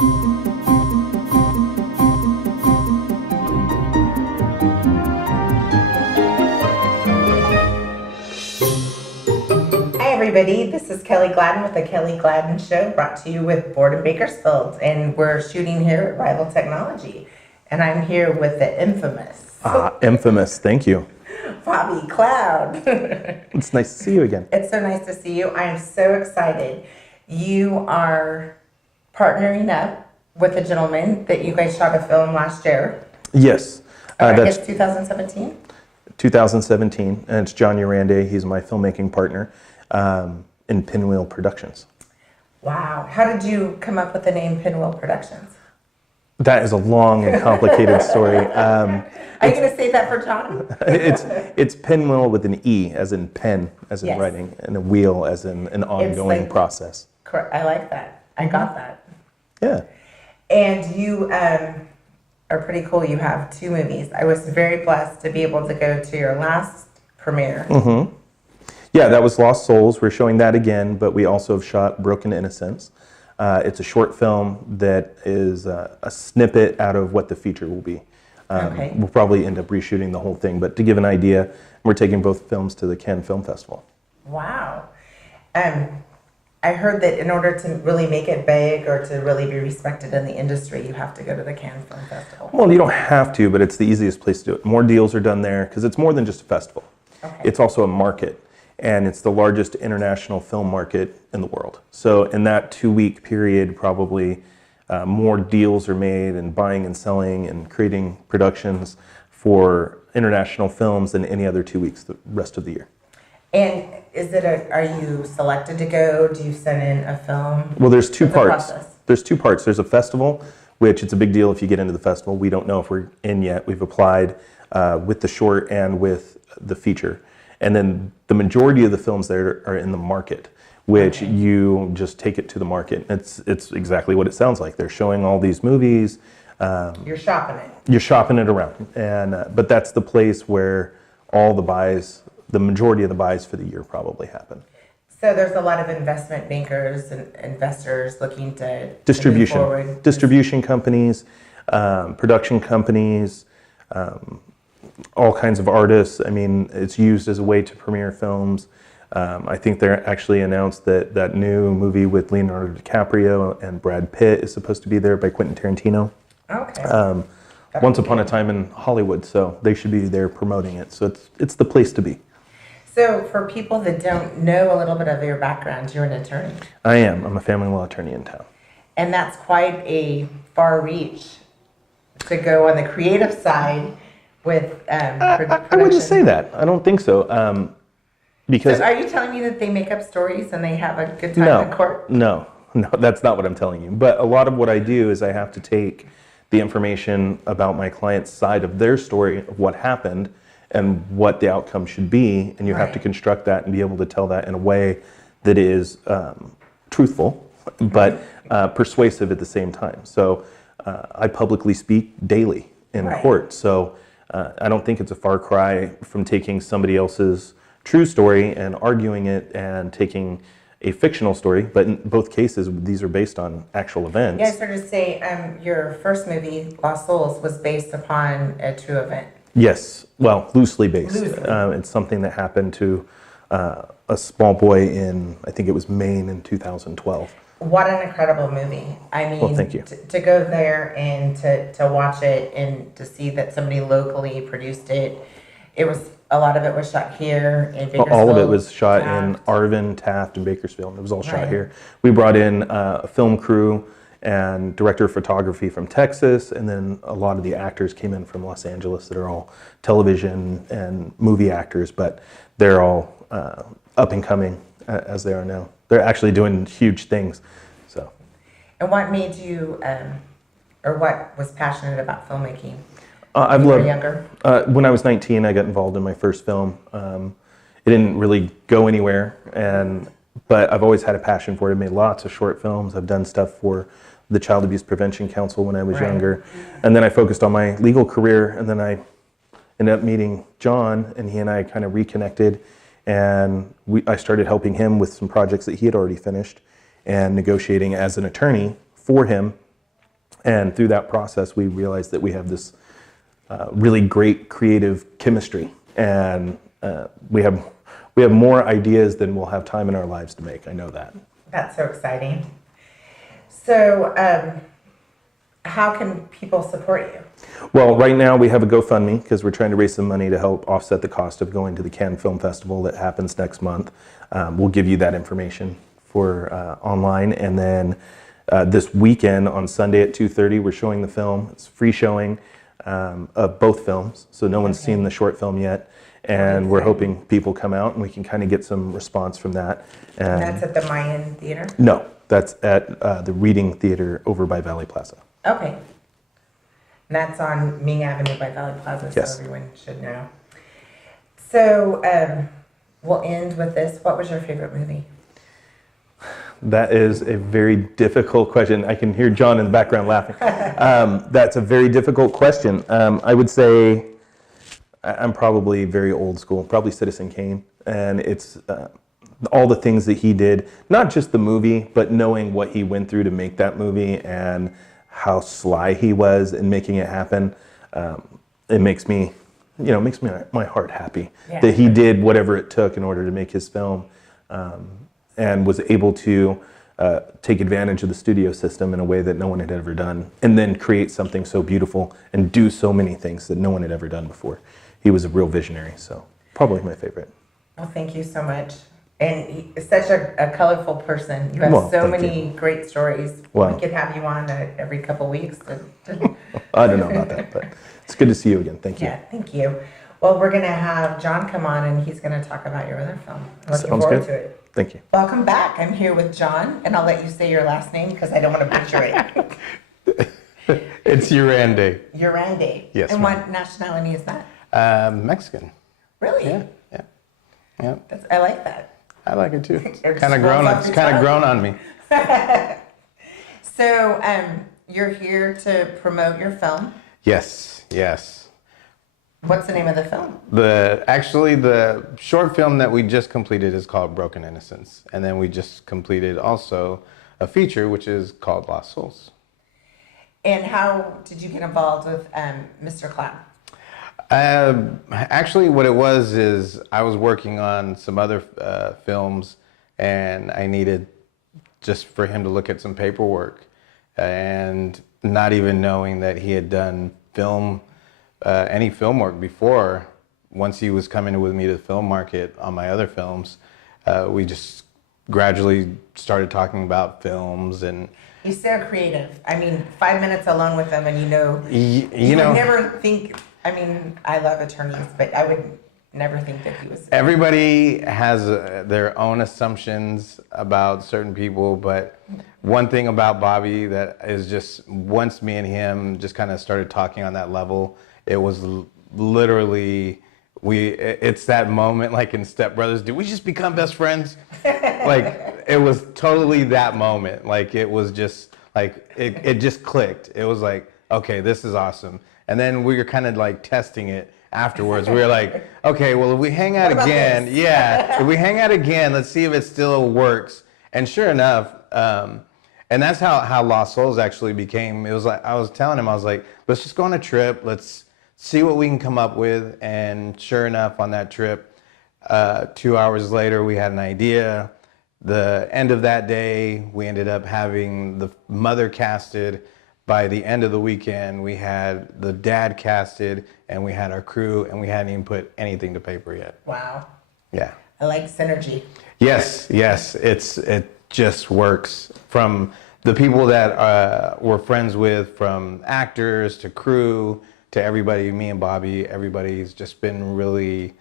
Hi everybody, this is Kelly Gladden with the Kelly Gladden Show, brought to you with Board in Bakersfield, and we're shooting here at Rival Technology, and I'm here with the infamous Infamous, thank you. Bobby Cloud. It's nice to see you again. It's so nice to see you. I am so excited. You are partnering up with a gentleman that you guys shot a film last year. Yes. I That's guess 2017? 2017, and it's John Uranday. He's my filmmaking partner in PenWheel Productions. Wow. How did you come up with the name PenWheel Productions? That is a long and complicated story. Are you going to say that for John? It's PenWheel with an E, as in pen, as in Yes. writing, and a wheel, as in an ongoing process. Correct. I like that. I got that. Yeah. And you are pretty cool. You have 2 movies. I was very blessed to be able to go to your last premiere. Mm-hmm. Yeah, that was Lost Souls. We're showing that again, but we also have shot Broken Innocence. It's a short film that is a snippet out of what the feature will be. Okay. We'll probably end up reshooting the whole thing, but to give an idea, we're taking both films to the Cannes Film Festival. Wow. I heard that in order to really make it big or to really be respected in the industry, you have to go to the Cannes Film Festival. Well, you don't have to, but it's the easiest place to do it. More deals are done there because it's more than just a festival. Okay. It's also a market, and it's the largest international film market in the world. So in that 2-week period, probably more deals are made and buying and selling and creating productions for international films than any other 2 weeks the rest of the year. And are you selected to go? Do you send in a film? Well, there's 2 parts. Process? There's 2 parts. There's a festival, which it's a big deal if you get into the festival. We don't know if we're in yet. We've applied with the short and with the feature. And then the majority of the films there are in the market, which you just take it to the market. It's exactly what it sounds like. They're showing all these movies. You're shopping it. You're shopping it around. And but that's the place where all the buys, the majority of the buys for the year probably happen. So there's a lot of investment bankers and investors looking to Distribution. move forward. Distribution companies, production companies, all kinds of artists. I mean, it's used as a way to premiere films. I think they actually announced that new movie with Leonardo DiCaprio and Brad Pitt is supposed to be there by Quentin Tarantino. Okay. Once upon a time in Hollywood, so they should be there promoting it. So it's the place to be. So for people that don't know a little bit of your background, you're an attorney. I am. I'm a family law attorney in town. And that's quite a far reach to go on the creative side with I wouldn't say that. I don't think so. Because So are you telling me that they make up stories and they have a good time in court? No, that's not what I'm telling you. But a lot of what I do is I have to take the information about my client's side of their story of what happened and what the outcome should be, and you have to construct that and be able to tell that in a way that is truthful, but persuasive at the same time. So I publicly speak daily in court, so I don't think it's a far cry from taking somebody else's true story and arguing it and taking a fictional story, but in both cases, these are based on actual events. Yeah, I started to say your first movie, Lost Souls, was based upon a true event. Yes, well, loosely based. Loosely. It's something that happened to a small boy in, I think it was Maine in 2012. What an incredible movie. I mean, Well, thank you. To go there and to watch it and to see that somebody locally produced it, a lot of it was shot here in Bakersfield. All of it was shot in Taft. Arvin, Taft, and Bakersfield. It was all shot Right. here. We brought in a film crew and director of photography from Texas, and then a lot of the actors came in from Los Angeles that are all television and movie actors, but they're all up and coming as they are now. They're actually doing huge things. So. And what made you, or what was passionate about filmmaking? I've when you were loved. younger? When I was 19, I got involved in my first film. It didn't really go anywhere, but I've always had a passion for it. I've made lots of short films. I've done stuff for the Child Abuse Prevention Council when I was younger, and then I focused on my legal career. And then I ended up meeting John, and he and I kind of reconnected, and I started helping him with some projects that he had already finished, and negotiating as an attorney for him And through that process, we realized that we have this really great creative chemistry, and we have more ideas than we'll have time in our lives to make. I know that. That's so exciting. So, how can people support you? Well, right now we have a GoFundMe because we're trying to raise some money to help offset the cost of going to the Cannes Film Festival that happens next month. We'll give you that information for online, and then this weekend on Sunday at 2:30 we're showing the film. It's free showing of both films, so no one's seen the short film yet, and we're hoping people come out and we can kind of get some response from that. And that's at the Mayan Theater? No, that's at the Reading Theater over by Valley Plaza. Okay. And that's on Ming Avenue by Valley Plaza, so Yes. everyone should know. So, we'll end with this. What was your favorite movie? That is a very difficult question. I can hear John in the background laughing. That's a very difficult question. I would say I'm probably very old school, probably Citizen Kane. And it's all the things that he did, not just the movie, but knowing what he went through to make that movie and how sly he was in making it happen. It makes me, makes my heart happy that he did whatever it took in order to make his film. And was able to take advantage of the studio system in a way that no one had ever done, and then create something so beautiful and do so many things that no one had ever done before. He was a real visionary, so probably my favorite. Well, thank you so much. And he's such a colorful person. You have so many great stories. Well, we could have you on every couple weeks. I don't know about that, but it's good to see you again. Thank you. Yeah, thank you. Well, we're going to have John come on, and he's going to talk about your other film. I'm looking forward to it. Thank you. Welcome back. I'm here with John, and I'll let you say your last name because I don't want to butcher it. It's Uranday. Uranday. Yes, And ma'am. what nationality is that? Mexican. Really? Yeah. I like that. I like it too. It It's just kind of rolls grown. off It's your kind of tongue. grown on me. So, you're here to promote your film. Yes. What's the name of the film? The short film that we just completed is called Broken Innocence, and then we just completed also a feature which is called Lost Souls. And how did you get involved with Mr. Clown? Actually, what it was is I was working on some other films, and I needed just for him to look at some paperwork, and not even knowing that he had done any film work before. Once he was coming with me to the film market on my other films, we just gradually started talking about films. And He's so creative. I mean, 5 minutes alone with him, and you know, would never think. I mean, I love attorneys, but I would never think that he was. everybody has their own assumptions about certain people, but one thing about Bobby that is just once me and him just kind of started talking on that level, it was literally it's that moment like in Step Brothers, did we just become best friends? Like it was totally that moment. Like it was just like it just clicked. It was like, okay, this is awesome. And then we were kind of like testing it afterwards. We were like, okay, well, if we hang out again, if we hang out again, let's see if it still works. And sure enough, and that's how Lost Souls actually became. It was like, I was telling him, I was like, let's just go on a trip. Let's see what we can come up with. And sure enough, on that trip, 2 hours later, we had an idea. The end of that day, we ended up having the mother casted. By the end of the weekend, we had the dad casted, and we had our crew, and we hadn't even put anything to paper yet. Wow. Yeah. I like synergy. Yes. It just works. From the people that we're friends with, from actors to crew to everybody, me and Bobby, everybody's just been really.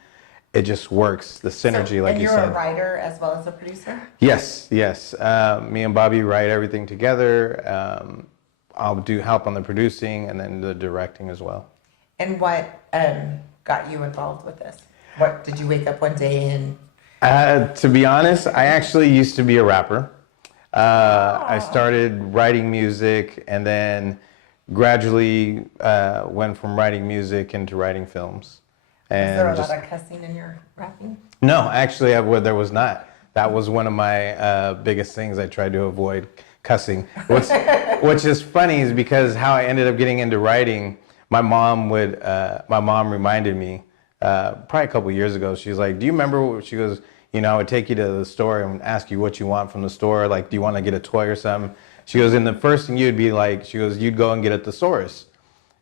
It just works. The synergy, like you said. And you're a writer as well as a producer? Yes. Me and Bobby write everything together. I'll do help on the producing and then the directing as well. And what got you involved with this? What did you wake up one day and? To be honest, I actually used to be a rapper. I started writing music and then gradually went from writing music into writing films. And Is there a lot of cussing in your rapping? No, actually, there was not. That was one of my biggest things I tried to avoid. cussing. Which is funny is because how I ended up getting into writing, my mom reminded me, probably a couple years ago, she was like, do you remember, she goes, you know, I would take you to the store and ask you what you want from the store, like, do you want to get a toy or something? She goes, and the first thing you'd be like, she goes, you'd go and get a thesaurus.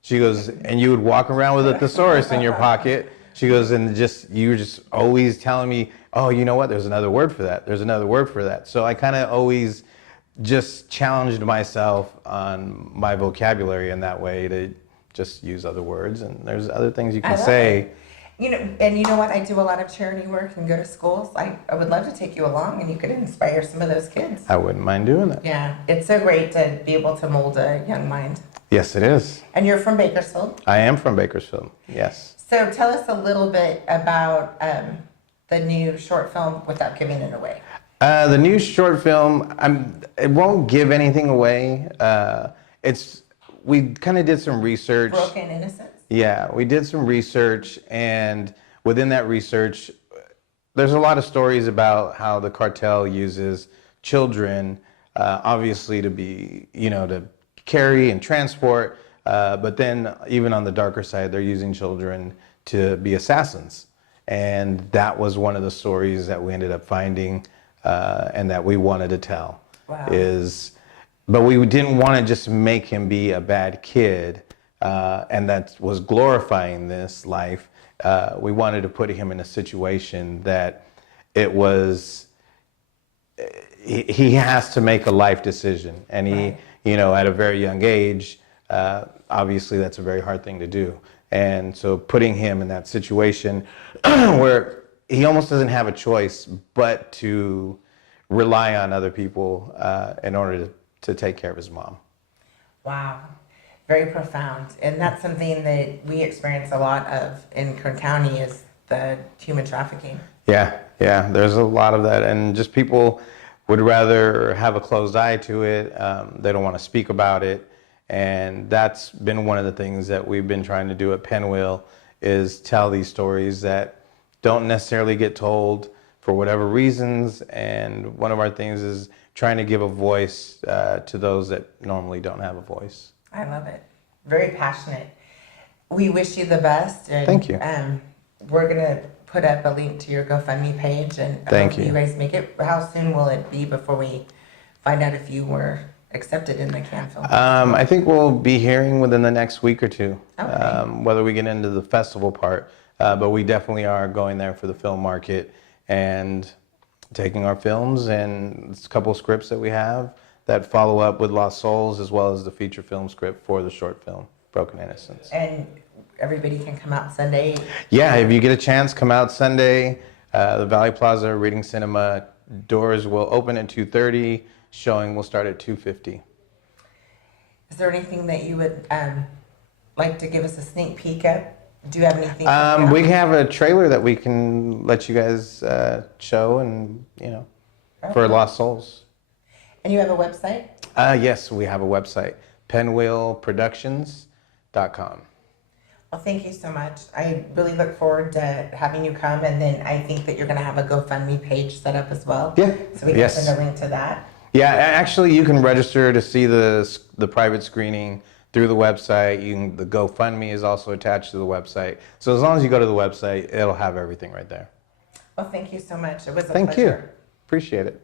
She goes, and you would walk around with a thesaurus in your pocket. She goes, and you were just always telling me, oh, you know what, there's another word for that. There's another word for that. So I kind of always just challenged myself on my vocabulary in that way to just use other words. And there's other things you can say. It. You know, and you know what? I do a lot of charity work and go to schools. I would love to take you along and you could inspire some of those kids. I wouldn't mind doing that. Yeah, it's so great to be able to mold a young mind. Yes, it is. And you're from Bakersfield? I am from Bakersfield, yes. So tell us a little bit about the new short film without giving it away. The new short film, it won't give anything away. We kind of did some research. Broken Innocence? Yeah, we did some research, and within that research, there's a lot of stories about how the cartel uses children, obviously to be, to carry and transport, but then even on the darker side, they're using children to be assassins. And that was one of the stories that we ended up finding and that we wanted to tell. Wow. But we didn't want to just make him be a bad kid, and that was glorifying this life. We wanted to put him in a situation that it was, he has to make a life decision. And he, at a very young age, obviously that's a very hard thing to do. And so putting him in that situation where he almost doesn't have a choice but to rely on other people in order to take care of his mom. Wow. Very profound. And that's something that we experience a lot of in Kern County is the human trafficking. Yeah, there's a lot of that. And just people would rather have a closed eye to it. They don't want to speak about it. And that's been one of the things that we've been trying to do at PenWheel is tell these stories that don't necessarily get told for whatever reasons. And one of our things is trying to give a voice to those that normally don't have a voice. I love it. Very passionate. We wish you the best. And, thank you. We're going to put up a link to your GoFundMe page and thank you. You guys make it. How soon will it be before we find out if you were accepted in the Cannes Film Festival? I think we'll be hearing within the next week or two, okay. Whether we get into the festival part. But we definitely are going there for the film market and taking our films and a couple of scripts that we have that follow up with Lost Souls, as well as the feature film script for the short film, Broken Innocence. And everybody can come out Sunday? Yeah, if you get a chance, come out Sunday. The Valley Plaza Reading Cinema doors will open at 2:30. Showing will start at 2:50. Is there anything that you would like to give us a sneak peek at? Do you have anything? We have a trailer that we can let you guys show and, for Lost Souls. And you have a website? Yes, we have a website, PenWheelProductions.com. Well, thank you so much. I really look forward to having you come, and then I think that you're going to have a GoFundMe page set up as well. Yeah. So we can send a link to that. Yeah, actually, you can register to see the private screening through the website. The GoFundMe is also attached to the website. So as long as you go to the website, it'll have everything right there. Well, thank you so much. It was a pleasure. Thank you. Appreciate it.